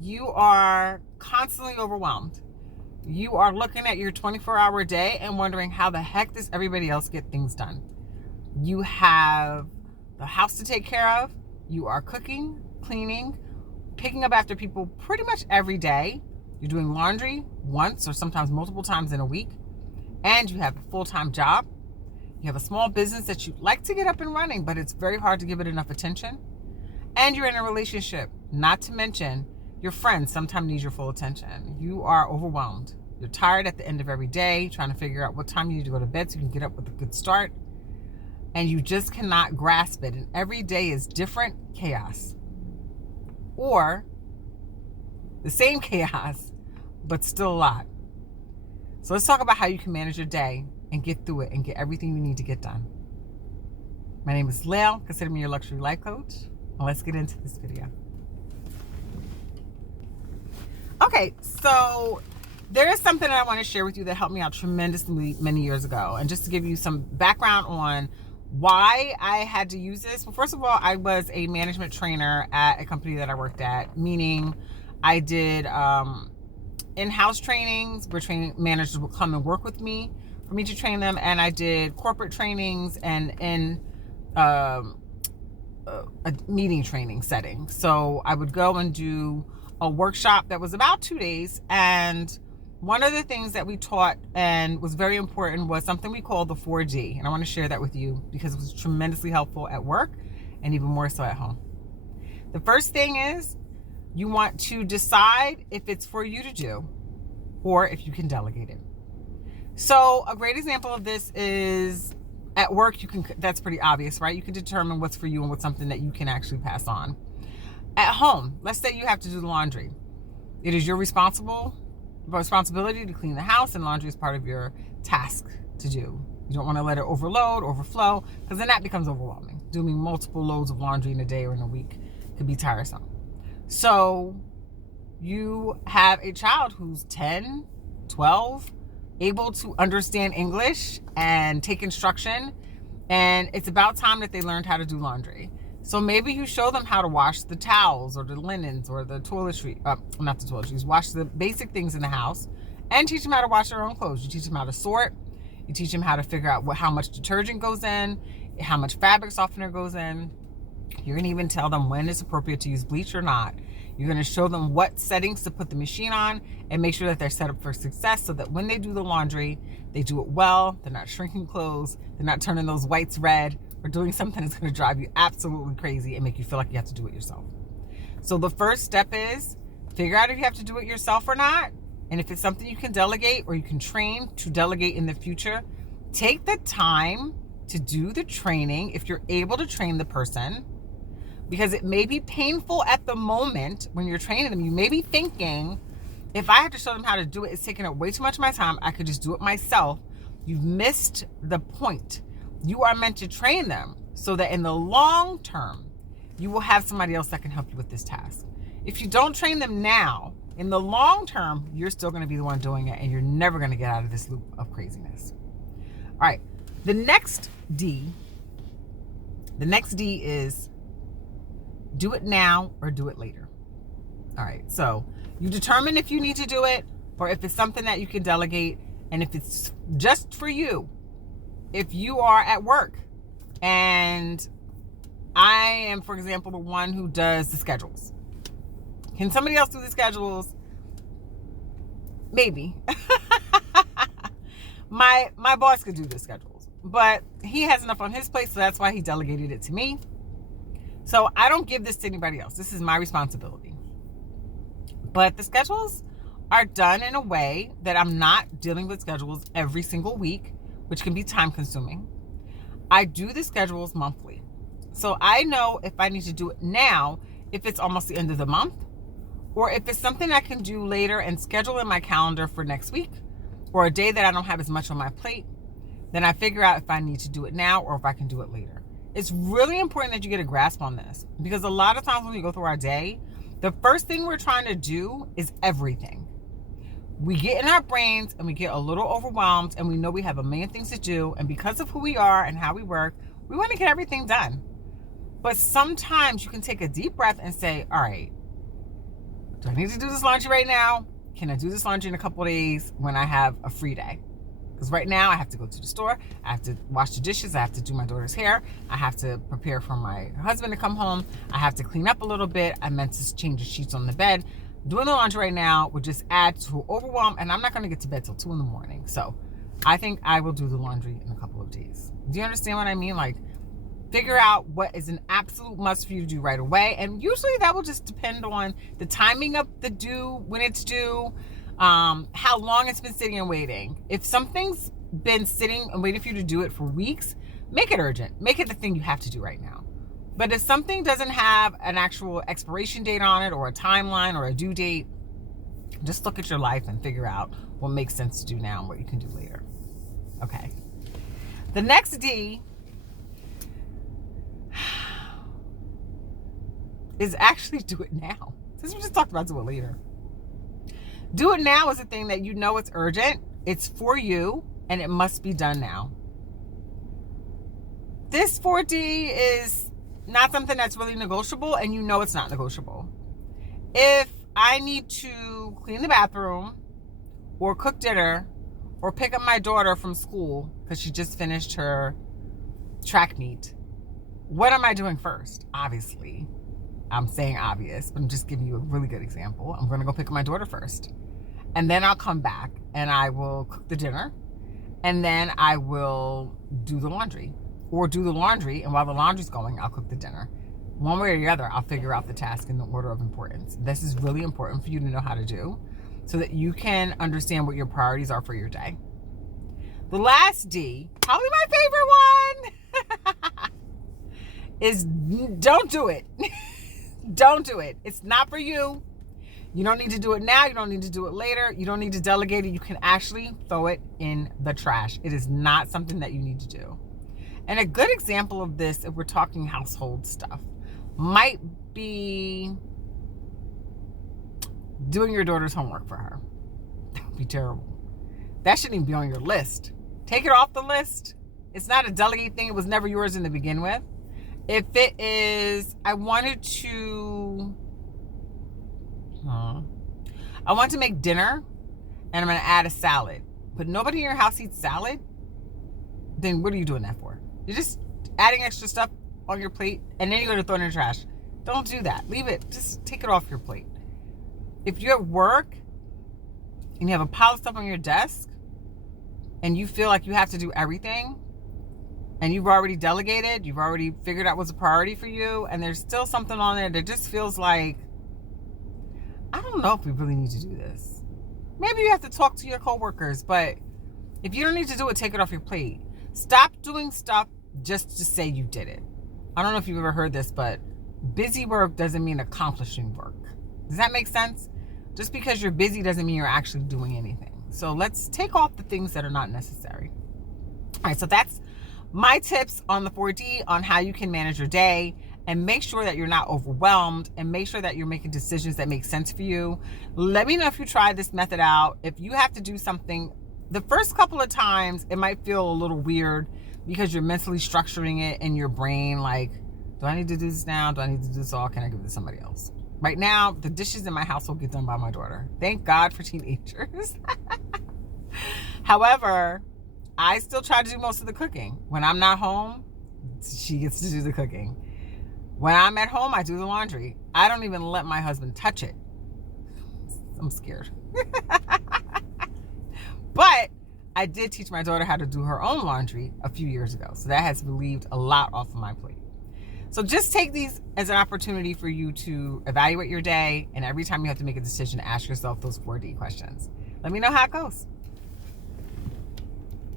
you are constantly overwhelmed. You are looking at your 24-hour day and wondering how the heck does everybody else get things done. You have the house to take care of. You are cooking, cleaning, picking up after people pretty much every day. You're doing laundry once or sometimes multiple times in a week. And you have a full-time job. You have a small business that you'd like to get up and running, but it's very hard to give it enough attention. And you're in a relationship, not to mention your friends sometimes need your full attention. You are overwhelmed. You're tired at the end of every day, trying to figure out what time you need to go to bed so you can get up with a good start. And you just cannot grasp it. And every day is different chaos. Or the same chaos, but still a lot. So let's talk about how you can manage your day and get through it and get everything you need to get done. My name is Lael. Consider me your luxury life coach. And let's get into this video. Okay, so there is something that I want to share with you that helped me out tremendously many years ago. And just to give you some background on why I had to use this. Well, first of all, I was a management trainer at a company that I worked at, meaning I did in-house trainings where training managers would come and work with me for me to train them. And I did corporate trainings and in a meeting training setting. So I would go and do a workshop that was about 2 days. And one of the things that we taught and was very important was something we call the 4D. And I want to share that with you because it was tremendously helpful at work and even more so at home. The first thing is you want to decide if it's for you to do or if you can delegate it. So a great example of this is at work. That's pretty obvious, right? You can determine what's for you and what's something that you can actually pass on. At home, let's say you have to do the laundry. It is your responsibility to clean the house, and laundry is part of your task to do. You don't want to let it overflow, because then that becomes overwhelming. Doing multiple loads of laundry in a day or in a week could be tiresome. So you have a child who's 10, 12, able to understand English and take instruction, and it's about time that they learned how to do laundry. So maybe you show them how to wash the towels or the linens or the toiletries, not the toiletries, wash the basic things in the house, and teach them how to wash their own clothes. You teach them how to sort. You teach them how to figure out how much detergent goes in, how much fabric softener goes in. You're going to even tell them when it's appropriate to use bleach or not. You're going to show them what settings to put the machine on and make sure that they're set up for success so that when they do the laundry, they do it well. They're not shrinking clothes. They're not turning those whites red or doing something that's going to drive you absolutely crazy and make you feel like you have to do it yourself. So the first step is figure out if you have to do it yourself or not. And if it's something you can delegate or you can train to delegate in the future, take the time to do the training if you're able to train the person. Because it may be painful at the moment when you're training them. You may be thinking, if I have to show them how to do it, it's taking up way too much of my time. I could just do it myself. You've missed the point. You are meant to train them so that in the long term, you will have somebody else that can help you with this task. If you don't train them now, in the long term, you're still going to be the one doing it and you're never going to get out of this loop of craziness. All right. The next D is do it now or do it later. All right. So you determine if you need to do it or if it's something that you can delegate. And if it's just for you, if you are at work and I am, for example, the one who does the schedules. Can somebody else do the schedules? Maybe. My boss could do the schedules, but he has enough on his plate, so that's why he delegated it to me. So I don't give this to anybody else. This is my responsibility. But the schedules are done in a way that I'm not dealing with schedules every single week, which can be time consuming. I do the schedules monthly. So I know if I need to do it now, if it's almost the end of the month, or if it's something I can do later and schedule in my calendar for next week, or a day that I don't have as much on my plate, then I figure out if I need to do it now or if I can do it later. It's really important that you get a grasp on this, because a lot of times when we go through our day, the first thing we're trying to do is everything. We get in our brains and we get a little overwhelmed and we know we have a million things to do. And because of who we are and how we work, we want to get everything done. But sometimes you can take a deep breath and say, all right, Do I need to do this laundry right now? Can I do this laundry in a couple of days when I have a free day? Because right now I have to go to the store, I have to wash the dishes, I have to do my daughter's hair, I have to prepare for my husband to come home, I have to clean up a little bit, I meant to change the sheets on the bed. Doing the laundry right now would just add to overwhelm, and I'm not going to get to bed till 2 in the morning. So I think I will do the laundry in a couple of days. Do you understand what I mean? Like, figure out what is an absolute must for you to do right away. And usually that will just depend on the timing of the due, when it's due, how long it's been sitting and waiting. If something's been sitting and waiting for you to do it for weeks, make it urgent. Make it the thing you have to do right now. But if something doesn't have an actual expiration date on it, or a timeline, or a due date, just look at your life and figure out what makes sense to do now and what you can do later. Okay. The next D is actually do it now. Since we just talked about do it later. Do it now is a thing that you know it's urgent, it's for you, and it must be done now. This 4D is not something that's really negotiable, and you know it's not negotiable. If I need to clean the bathroom, or cook dinner, or pick up my daughter from school because she just finished her track meet, what am I doing first? Obviously, I'm saying obvious, but I'm just giving you a really good example. I'm going to go pick up my daughter first. And then I'll come back and I will cook the dinner. And then I will do the laundry. Or do the laundry, and while the laundry's going, I'll cook the dinner. One way or the other, I'll figure out the task in the order of importance. This is really important for you to know how to do so that you can understand what your priorities are for your day. The last D, probably my favorite one, is don't do it. Don't do it. It's not for you. You don't need to do it now. You don't need to do it later. You don't need to delegate it. You can actually throw it in the trash. It is not something that you need to do. And a good example of this, if we're talking household stuff, might be doing your daughter's homework for her. That would be terrible. That shouldn't even be on your list. Take it off the list. It's not a delegate thing. It was never yours in the begin with. If it is, I want to make dinner, and I'm going to add a salad, but nobody in your house eats salad, then what are you doing that for? You're just adding extra stuff on your plate, and then you're going to throw it in the trash. Don't do that. Leave it. Just take it off your plate. If you're at work and you have a pile of stuff on your desk and you feel like you have to do everything, and you've already delegated, you've already figured out what's a priority for you, and there's still something on there that just feels like, I don't know if we really need to do this. Maybe you have to talk to your coworkers, but if you don't need to do it, take it off your plate. Stop doing stuff just to say you did it. I don't know if you've ever heard this, but busy work doesn't mean accomplishing work. Does that make sense? Just because you're busy doesn't mean you're actually doing anything. So let's take off the things that are not necessary. All right, so that's my tips on the 4D on how you can manage your day and make sure that you're not overwhelmed, and make sure that you're making decisions that make sense for you. Let me know if you try this method out. If you have to do something, the first couple of times it might feel a little weird because you're mentally structuring it in your brain, like, do I need to do this now? Do I need to do this all? Can I give it to somebody else? Right now, the dishes in my household get done by my daughter. Thank God for teenagers. However, I still try to do most of the cooking. When I'm not home, she gets to do the cooking. When I'm at home, I do the laundry. I don't even let my husband touch it. I'm scared. But I did teach my daughter how to do her own laundry a few years ago. So that has relieved a lot off of my plate. So just take these as an opportunity for you to evaluate your day. And every time you have to make a decision, ask yourself those 4D questions. Let me know how it goes.